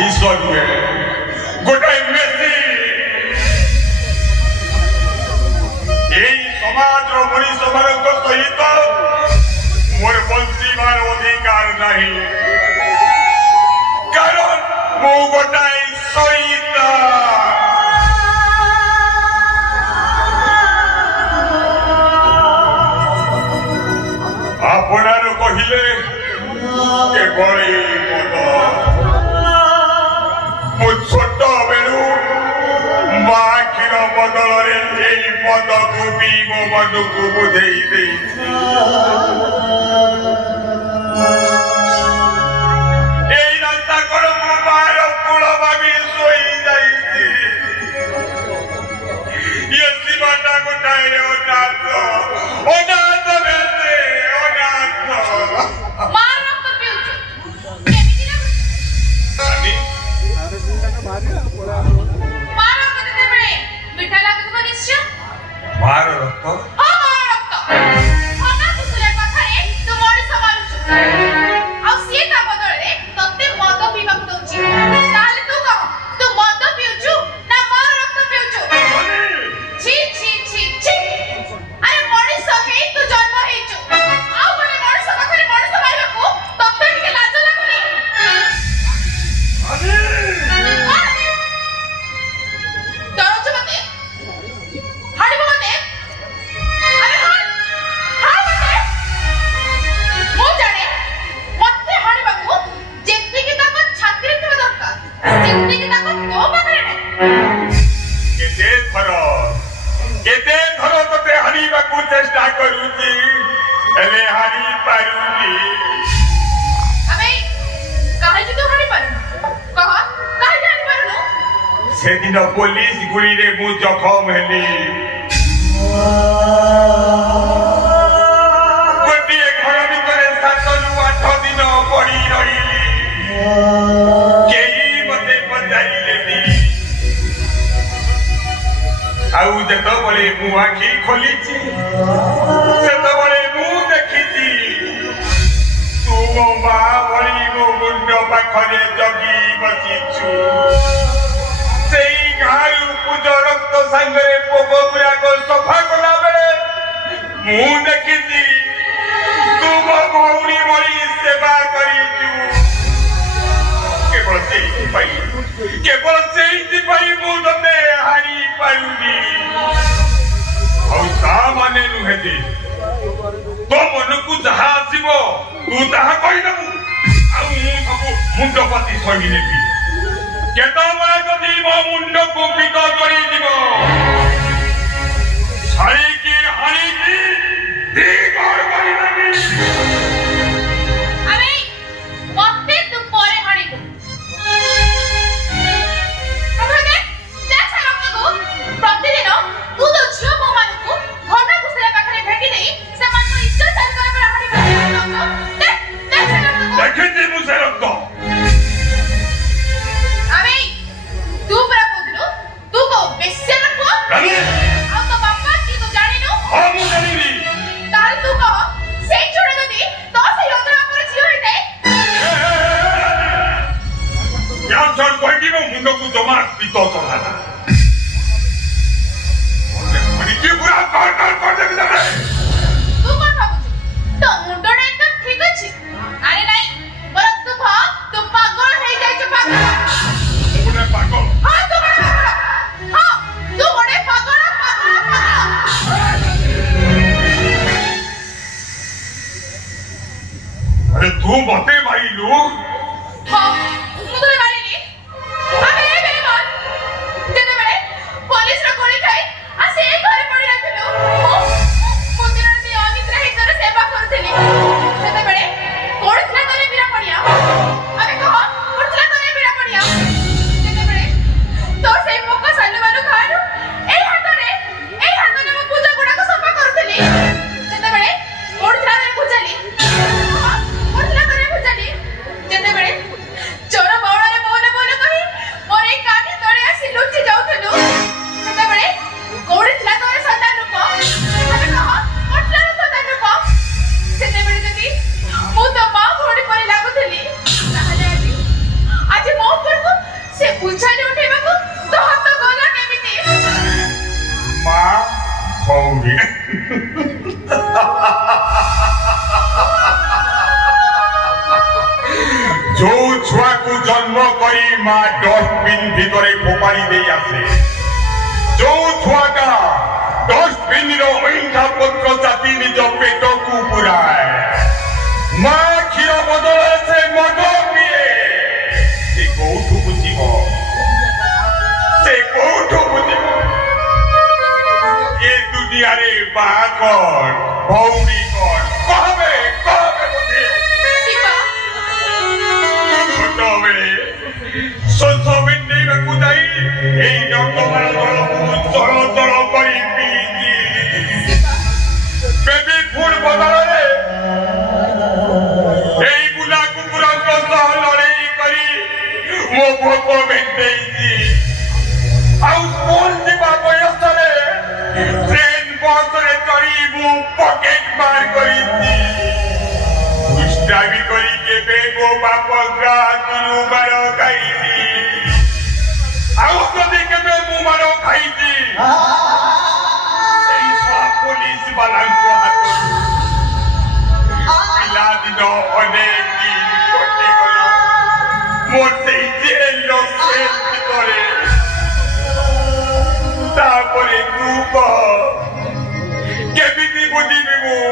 ମଣିଷ ନୁହେଁ ଗୋଟାଏ ମେସିନ୍। এই সমাজর মনীষ ମାନଙ୍କ সহিত মোর বঞ্চিবার অধিকার নাই কারণ মু গোটাই সহিতা। আপনার কহিলে কেবল মদ মু ছোট বেড়ু মা ক্ষীর বদলরে এই মদକୁ ବି ମୋ ମନକୁ ବୁଝେଇ ଦେଇଛି। এই ରାସ୍ତା କଣ ମୋ ମାର କୂଳ ଭାବି ଶୋଇ ଯାଇଛି। ଇଏ ଜୀବନଟା ଗୋଟାଏ ଅନାଥ ଅନାଥ ବେଶେ ଅନାଥ। मार रक्त सेदिन पुलिस गुड़ी रे मु जखम हेली गोटे घर भितर 7 रु 8 दिन पड़ी रही केही मते पचारिले आउ जतो बले मु आखि खोलीची सेतो बले मु देखिची तू मो मां भली मो मुंड पाखरे जगी बसिछु। रक्त सांगे पोक गुराक सफा कला बेले मु देखी तुम भौणी भली सेवा करीचु केवल से मु ते हारी पारुनी माने नुहे जे तो मन को जहा आसब तू ताहा कहीदेबू मुंडपति सही नेबी केतबेले जदि मो मुंड को पित करी दिब साड़ी हाड़ी दी कर करी देबी। अरे मते तू परे हाड़ी को अबे देख रक्त को प्रतिदिन तू तो झियो मो मान को घना कुसले पाखरे भेटी देई से मान को इज्जत सरकार पर हाड़ी को देख रक्त देखि मु से रक्त तू बरा बोलू तू को बेसे रखो अरे आ तो बापा की तू जाने नो हां मु जानिबी ताल तू को से छोड़ ददी तो से योजना पर जियो हेते या छोड़ कोई की मुंड को जमा पितो चलाना मनी की पूरा कर दे बिना तू कोन भाबुछु तो मुंडडा एकदम ठीक अछि अरे नहीं पर तू पागल हे जाय छ पागल पागल हां तू बड़ा हां तू बड़े पागल अरे तू मते माइलू हां मुदरे मारिली अबे मेरे मान तेरे बड़े पुलिस रे गोली खाई आ से घरे पड़ी रखलु मुदरे दी अनित रही कर सेवा करथली सेते बड़े कोड़थला तने बिरा पड़िया अबे कह कोड़थला तने बिरा पड़िया तो से मोका साले वालो खानु ए हातरे मो पूजा गुडा को सफा करथली जते बेले ओडथला रे पूजाली ओडथला करे पूजाली जते बेले चोर बावड़ा रे बोले कही मोर ए काठी तळे आसी लुचि जाउथलु जते बेले ओडथला तोरे संतान रूप अबे कह ओडथला रे संतान रूप जते बेले उछाली उठेबाकू तो हाथ गला केमिति मां भौरी जो छुआ को जन्म करी मां डस्टबिन भितरे फोपाड़ी दे आसे जो छुआटा डस्टबिन रो इंठा पत्र जाति निज पेट को पुराए मां क्षीर बदले से मद पिए से कोठु बुझिबो ये दुनिया रे बाकर भौरी कर कहबे मुझे छोटो बेले संसोबिन नहीं कुदाई এই নন্দমার দলକୁ চল চল କରି ପିଇଛି ବେବି ଫୁଡ୍ ବଦଳରେ এই ବୁଲା କୁକୁରଙ୍କ ସହ ଲଢ଼େଇ କରି ମୋ ଭୋକ ମେଣ୍ଟେଇଛି ଆଉ ସ୍କୁଲ ଯିବା ବୟସରେ ଟ୍ରେନ୍ ବସରେ ଚଢ଼ି ମୁଁ ପକେଟ ମାର କରିଛି ଦୁଷ୍ଟାମି କରି କେବେ ମୋ ବାପ ହାତରୁ ମାର ଖାଇନି ଆଉ ଯଦି କେବେ ମୁଁ ମାର ଖାଇଛି ସେଇ ପୁଲିସ ବାଲାଙ୍କ ହାତରୁ ପିଲାଦିନ ଅନେକ ଦିନ କଟିଗଲା ମୋର ସେଇ ଜେଲର ସେଲ୍ ଭିତରେ ତାପରେ ତୁ କହ କେମିତି ବୁଝିବି ମୁଁ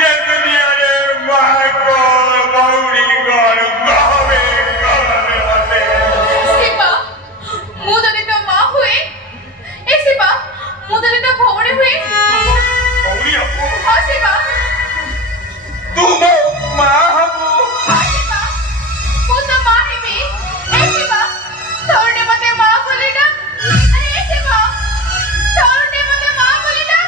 ଏ ଦୁନିଆରେ ମାଙ୍କର ଭଉଣୀଙ୍କର କହବେ ମତେ ଶିବା ମୁଁ ଯଦି ତ ମା ହୁଏ ଏ ଶିବା ମୁଁ ଯଦି ତ ଭଉଣୀ ହୁଏ ଭଉଣୀ ହବୁ ହଁ ଶିବା ତୁ ମୋ ମା ହବୁ ହଁ ଶିବା ମୁଁ ତ ମା ହେବି ଏ ଶିବା ତୋରଟେ ମତେ ମା ବୋଲି ନା ଆରେ ଏ ଶିବା ତୋରଟେ ମତେ ମା ବୋଲି ନା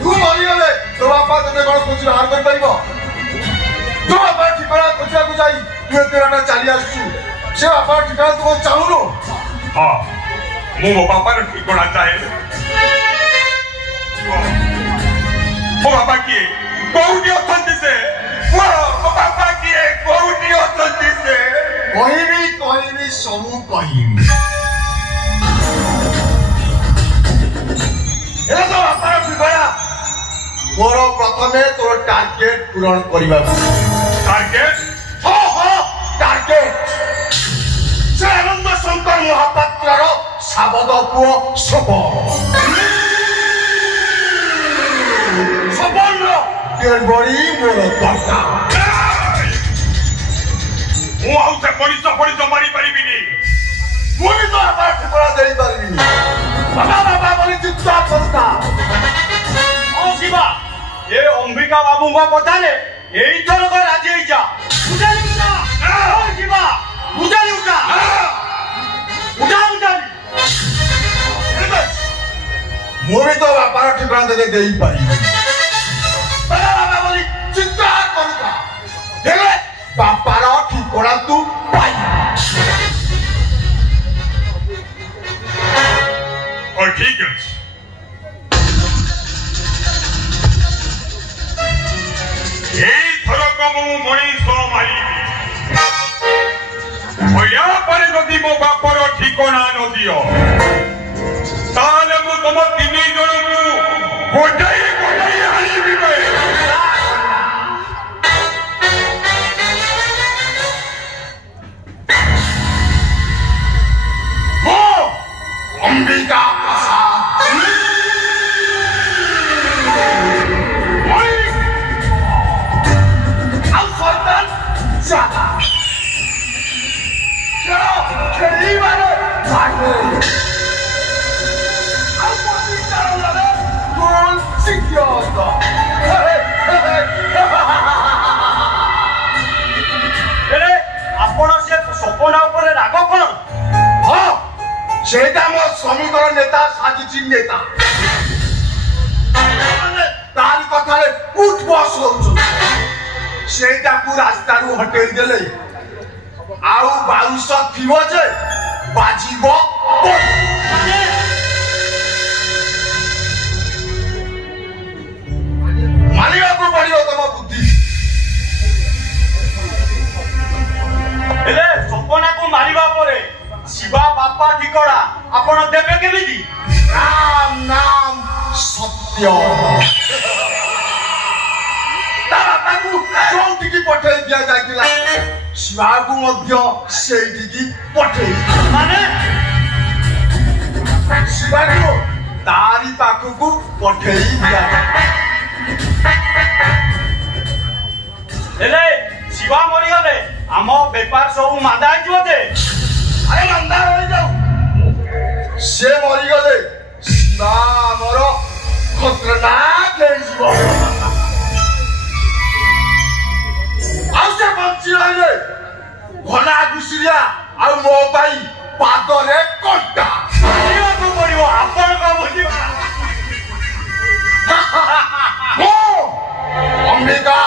तू मरीगले तो बापा तते कोन कुछ हार कर परिबो तो बापा जाई तू तेराटा चली आसु से बापा ठिकाना तू चाहूनो हां मु मो बापा रे ठिकाना चाहे मो बापा किए कोउडी अथंती से मो बापा किए कोउडी अथंती से कहबी समू कहबी एला तो बापा ठिकाना मोर प्रथमे तोर टार्गेट पूरण करबा टार्गेट हो टार्गेट से आनंद शंकर महापात्र शाबद पुओ सबल डेड बॉडी मोर दरकार मु आउ से पुलिस मारी परिबिनी मु भी तो बापा ठिकाना देई परिबिनी बाबा बोली चुपचाप बसता शिवा ये अंबिका बाबू को बताले यही थर को राजी होई जा उठाली उठा ओ शिवा उठाली उठा मु भी तो बापार ठिकाना देई पारी बाबा बोली चिंता करूका देले बापार ठिकाना तू पाई और ठीक है यही थरक मु मनीष मारी या पर जदि मो बापर ठिकाना न दियो ताले मु तुम तीन जन को गोटाई हारिबी हो अंबिका प्रसाद ज्यादा चलो खेली वाले भागे अब मोदी चलो लगे कौन सिक्योर एरे आपण से सपना ऊपर राग कोन हां सेटा मो समीकरण नेता साजिची नेता तारी कथारे उठ बस होउछ सेटा को रास्ता रु हटेल देले आउ बाउस थिबो जे बाजीबो मानिया को पड़ियो तम बुद्धि एले सपना को मारिबा परे शिवा बापा ठिकाना आपण देबे केमिति राम नाम सत्य ताबाकू जोंटी की पठे दिया जाइतिला शिवाकू मध्य सेठी की पठे माने शिवाकू तारी पाखकू पठे दिया एले शिवा मरि गले आम व्यापार सब मादा आइजो जे अरे मंदा हो जाऊ से मरि गले शिवा हमर खतरनाक है जीवन आउसे बंची रहिले घना गुसिया आ मो पाई पादरे कंटा शिवा को पड़ियो आपण को बुझिबा हो अंबिका